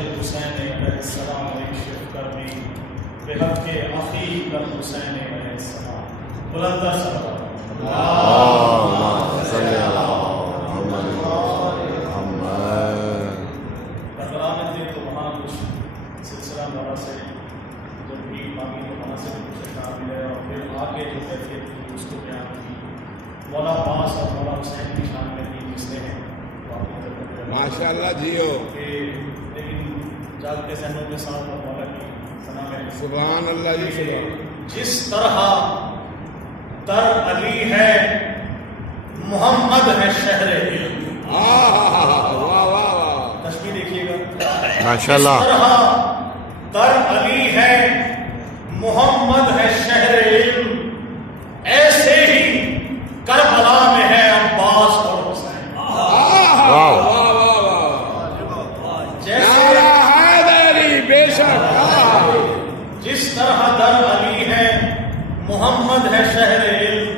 الحسین علیہ السلام اکشف کرنی بحق اخیک الحسین علیہ السلام. بلند صلوات. اللهم صل على محمد. بغرامت ہے تو وہاں کچھ سلسلہ دورہ سے جب بھی مانگی تو وہاں سے کچھ شامل ہے، اور پھر آگے جو کیفیت تھی اس کو بیان کی. مولا عباس اور مولا حسین کی شان میں بھی مثلیں ہیں ماشاء اللہ جیو. لیکن جاگتے ذہنوں کے ساتھ اور مولا کی ثنا ہے. سبحان اللہ جی سبحان. جس طرح تر علی ہے محمد ہے شہر علم. واہ واہ واہ. تشبیہ دیکھیے گا. ماشاءاللہ. جس طرح تر علی ہے محمد ہے شہر علم، ایسے ہی کربلا میں ہے عباس اور حسین. واو. جیسے حیدری بے شک. جس طرح در علی ہے محمد ہے شہر علم،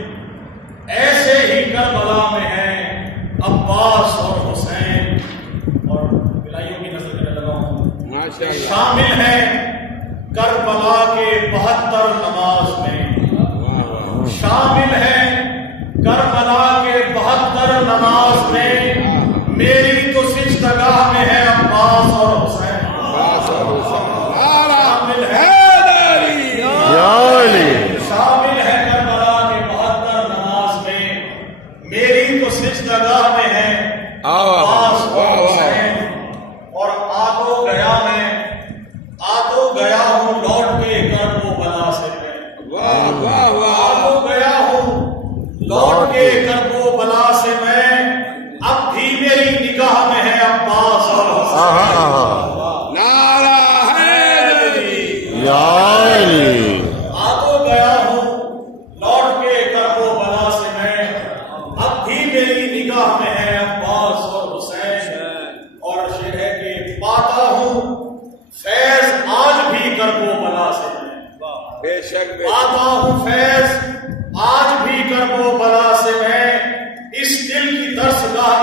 ایسے ہی کربلا میں ہے عباس اور حسین. اور بلائیوں کی نظر میں لگا ہوں ماشاء اللہ. شامل ہے کربلا کے 72 نماز میں. شامل ہے کربلا کے 72 نماز میں. میری تو سجدگاہ میں ہے عباس اور حسین. شامل ہے یا علی. شامل ہے کربلا کے 72 نماز میں. میری تو سجدگاہ میں ہے عباس اور حسین. اور آ تو گیا ہوں لوٹ کے کرب و بلا سے میں. واہ واہ واہ. آ تو گیا ہوں لوٹ کے کرب و بلا سے میں. اب بھی میری نگاہ میں ہے عباس اور حسین. نعرہ حیدری. یا علی. آ تو گیا ہوں لوٹ کے کرب و بلا سے میں. اب بھی میری نگاہ میں ہے عباس اور حسین. اور شعر ہے کہ پاتا ہوں فیض آج بھی کرب و بلا سے میں. بے شک بے پاتا ہوں فیض آج بھی کرب و بلا سے میں. اس دل کی درسگاہ